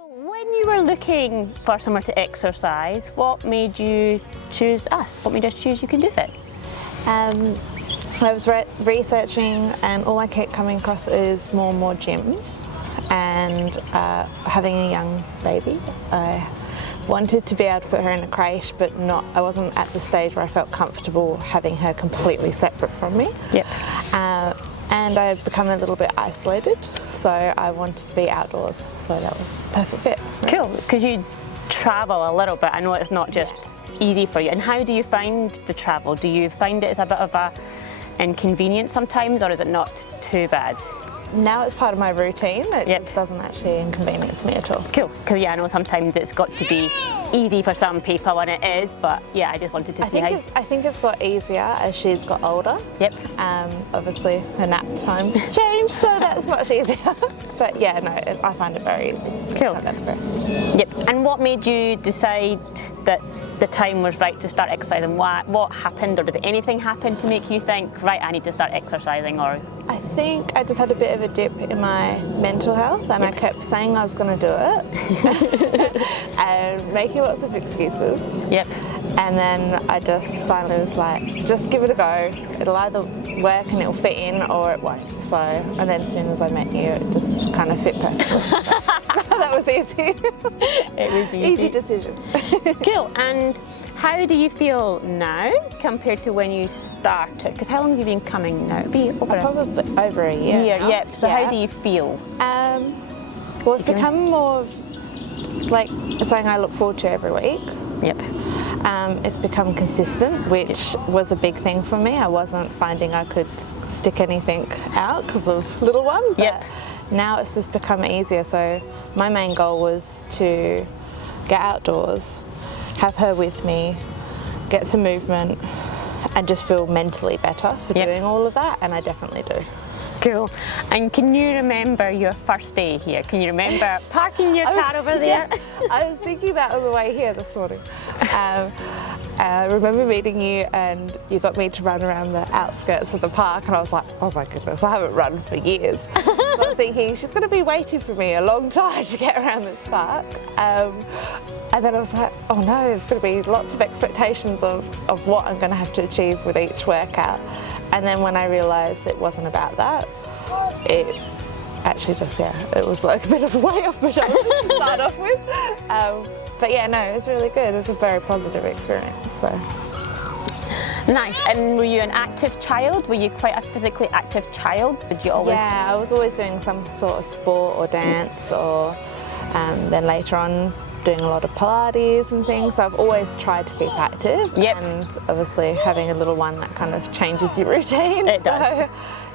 So when you were looking for somewhere to exercise, what made you choose us? What made us choose You Can Do Fit? I was researching, and all I kept coming across is more and more gyms, and having a young baby, I wanted to be able to put her in a crèche, but I wasn't at the stage where I felt comfortable having her completely separate from me. Yep. And I had become a little bit isolated, so I wanted to be outdoors, so that was a perfect fit. Cool, because you travel a little bit. I know it's not just easy for you. And how do you find the travel? Do you find it as a bit of a inconvenience sometimes, or is it not too bad? Now it's part of my routine. It just doesn't actually inconvenience me at all. Cool, because yeah, I know sometimes it's got to be easy for some people, and it is, but yeah, I just wanted to see how... I think it's got easier as she's got older. Yep. Obviously her nap time's changed, so that's much easier. But yeah, no, I find it very easy. Cool. Yep. And what made you decide that the time was right to start exercising? What happened, or did anything happen to make you think, right, I need to start exercising? Or I think I just had a bit of a dip in my mental health, and I kept saying I was going to do it and making lots of excuses. Yep. And then I just finally was like, just give it a go. It'll either work and it'll fit in, or it won't. So, and then as soon as I met you, it just kind of fit perfectly. So that was easy. It was easy. Easy decision. Cool. And how do you feel now compared to when you started? Because how long have you been coming now? It'd be probably over a year. Yep. So how do you feel? Well, it's become more of like something I look forward to every week. Yep. It's become consistent, which was a big thing for me. I wasn't finding I could stick anything out because of little one, but now it's just become easier. So my main goal was to get outdoors, have her with me, get some movement, and just feel mentally better for doing all of that, and I definitely do. Cool. And can you remember your first day here? Can you remember parking your car over there? I was thinking that on the way here this morning. I remember meeting you, and you got me to run around the outskirts of the park, and I was like, oh my goodness, I haven't run for years. So I was thinking, she's going to be waiting for me a long time to get around this park. And then I was like, oh no, there's going to be lots of expectations of what I'm going to have to achieve with each workout. And then when I realised it wasn't about that, it actually just, it was like a bit of a weight off my shoulders to start off with. But yeah, no, it was really good. It was a very positive experience. So. Nice. And were you an active child? Were you quite a physically active child? Did you always? Yeah, I was always doing some sort of sport or dance, or then later on doing a lot of Pilates and things. So I've always tried to keep active. Yep. And obviously having a little one, that kind of changes your routine. It does. So,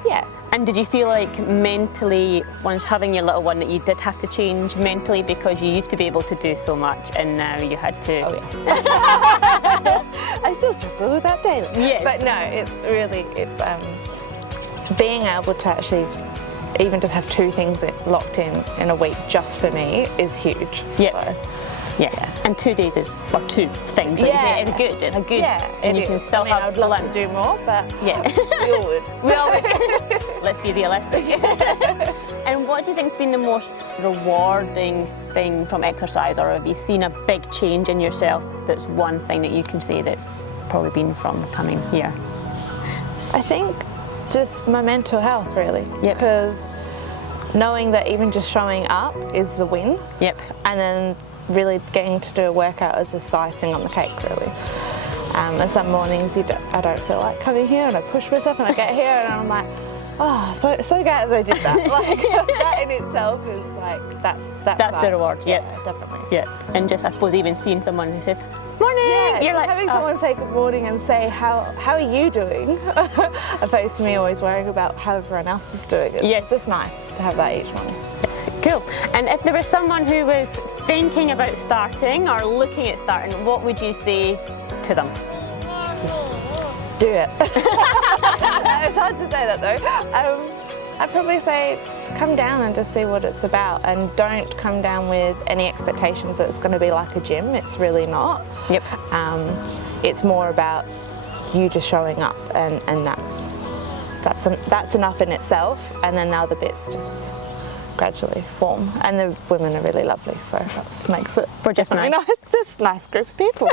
yeah. And did you feel like mentally, once having your little one, that you did have to change mentally, because you used to be able to do so much and now you had to? Oh yes. I still struggle with that daily. Yeah. But no, it's being able to actually even just have 2 things locked in a week just for me is huge. Yep. So. Yeah, and 2 days is, or 2 things. It's good. It's a good, and you can still have. I would love to do more, but we all would. We all would. Let's be realistic. And what do you think's been the most rewarding thing from exercise, or have you seen a big change in yourself? That's one thing that you can say that's probably been from coming here. I think just my mental health, really. Yep. Because knowing that even just showing up is the win. Yep. And then really getting to do a workout is just the icing on the cake, really. And some mornings I don't feel like coming here, and I push myself, and I get here and I'm like, oh, so glad that I did that. Like that in itself is like that's the reward. Yeah, definitely. Yeah, and just I suppose even seeing someone who says morning, you're like having someone say good morning and say how are you doing, opposed to me always worrying about how everyone else is doing. It's just nice to have that each morning. Yes, cool. And if there was someone who was thinking about starting or looking at starting, what would you say to them? Just do it. It's hard to say that though. I'd probably say come down and just see what it's about, and don't come down with any expectations that it's going to be like a gym. It's really not. Yep. It's more about you just showing up, and that's enough in itself, and then the other bits just gradually form. And the women are really lovely, so that makes it We're just definitely nice. nice. This nice group of people.